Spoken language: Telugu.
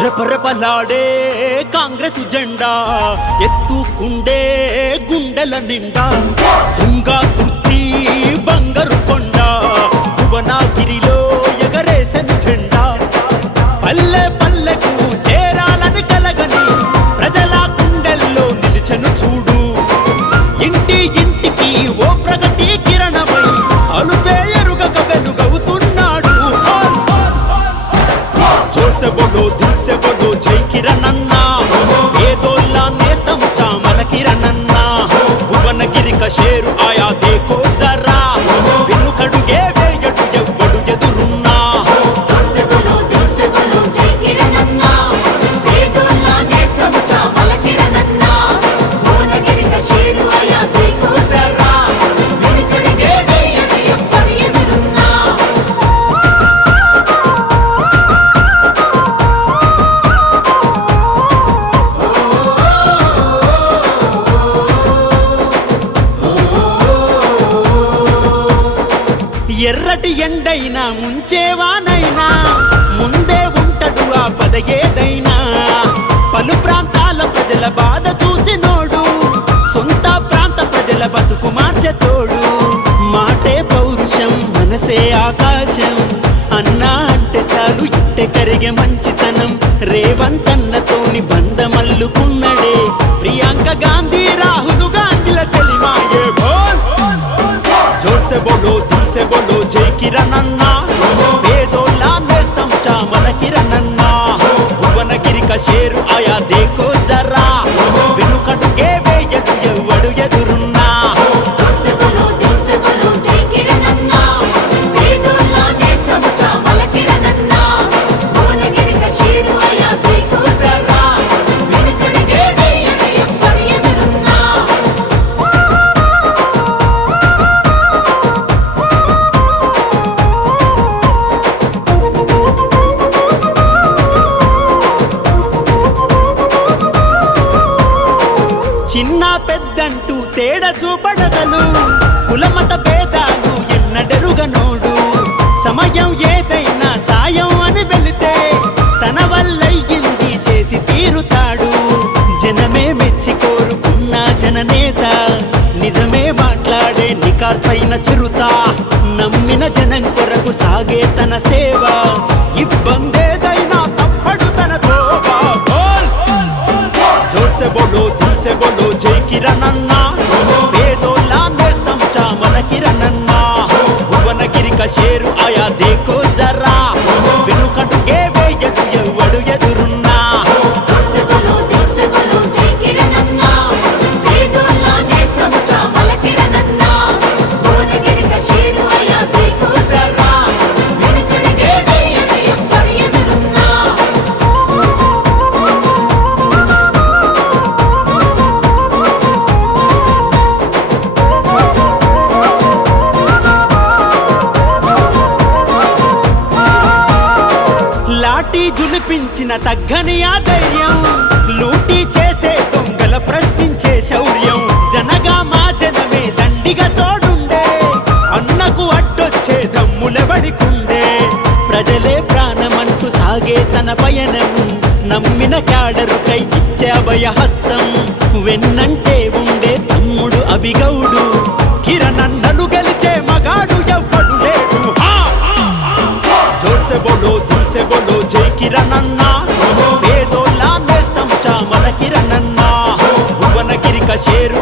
రెపరెపలాడే కాంగ్రెస్ జెండా ఎత్తుకుండే గుండెల నిండా తుంగా కుర్తి బంగారు కొండ భువనగిరిలో ఎగరేసెను జెండా పల్లె పల్లెకు చేరాలని కలగని ప్రజల గుండెల్లో నిలిచెను చూడు ఇంటి ఇంటికి ఓ ప్రగతి కిరణమై అలుపే ఎరుగక వెలుగవుతున్నాడు జోసె బోలో దిల్సె బోలో జై కిరణ్ అన్నా పేదోళ్ళ నేస్తం చామల కిరణ్ అన్నా భువనగిరి కా షేరు ఆయా దేఖో జరా వెనుకడుగే వేయడు ఎవ్వడు ఎదురున్నా జోసె బోలో దిల్సె బోలో జై కిరణ్ అన్నా పేదోళ్ళ నేస్తం చామల కిరణ్ అన్నా భువనగిరి కా షేరు ఆయా దేఖో జరా వెనుకడుగే వేయడు ఎవ్వడు ఎదురున్నా ఎర్రటి ఎండైనా ముంచేవానైనా ముందే ఉంటడు ఆ పదయేదైనా పలు ప్రాంతాల ప్రజల బాధ చూసినోడు సొంత ప్రాంత ప్రజల బతుకు మార్చెతోడు మాటే పౌరుషం మనసే ఆకాశం అన్నా అంటే చాలు ఇట్టే కరిగే మంచితనం రేవంత్ అన్నతోని బంధమల్లుకున్నడే ప్రియాంక గాంధీ రాహుల్ గాంధీల చెలిమాయే బోల్ జోసె బోలో దిల్సె బోలో జై కిరణ్ అన్నా పేదోళ్ళ నేస్తం చామల కిరణ్ అన్నా భువనగిరి కా షేరు ఆయా దేఖో జరా వెనుకడుగే వేయడు ఎవ్వడు ఎదురున్నా జోసె బోలో దిల్సె బోలో జై కిరణ్ అన్నా పేదోళ్ళ నేస్తం చామల కిరణ్ అన్నా భువనగిరి కా షేరు ఆయా దేఖో జరా వెనుకడుగే వేయడు ఎవ్వడు ఎదురున్నా చిన్న పెద్దంటూ తేడా చూపడసలు కులమత భేదాలు ఎన్నడెరుగనోడు సమయం ఏదైనా సాయం అని వెళితే తన వల్లయ్యింది చేసి తీరుతాడు జనమే మెచ్చి కోరుకున్న జననేత నిజమే మాట్లాడే నికార్సైన చిరుత నమ్మిన జనం కొరకు సాగే తన సేవ ఇబ్బందేదైనా తప్పడు తన తోవ జోసె బోలో దిల్సె బోలో జై కిరణ్ అన్నా పేదోళ్ళ నేస్తం చామల కిరణ్ అన్నా భువనగిరి కా షేరు ఆయా దేఖో జరా వెనుకడుగే వేయడు ఎవ్వడు ఎదురున్నా జోసె బోలో దిల్సె బోలో జై కిరణ్ అన్నా పేదోళ్ళ నేస్తం చామల కిరణ్ అన్నా భువనగిరి కా షేరు ఆయా దేఖో జరా వెనుకడుగే వేయడు ఎవ్వడు ఎదురున్నా లాఠీ జులిపించిన తగ్గని ఆ ధైర్యం లూటీ చేసే దొంగల ప్రశ్నించే శౌర్యం జనగా మా జనమే దండిగా తోడుండే అన్నకు అడ్డొచ్చే దమ్ములెవడికుండే ప్రజలే ప్రాణమంటూ సాగే తన పయనం నమ్మిన క్యాడరుకై ఇచ్చే అభయ హస్తం వెన్నంటే ఉండే తమ్ముడు అభిగౌడు కిరణ్ అన్నను గెలిచే మగాడు ఎవ్వడు లేడు జోసె బోలో దిల్సె బోలో జై కిరణ్ అన్నా పేదోళ్ళ నేస్తం చామల కిరణ్ అన్నా భువనగిరి కా షేరు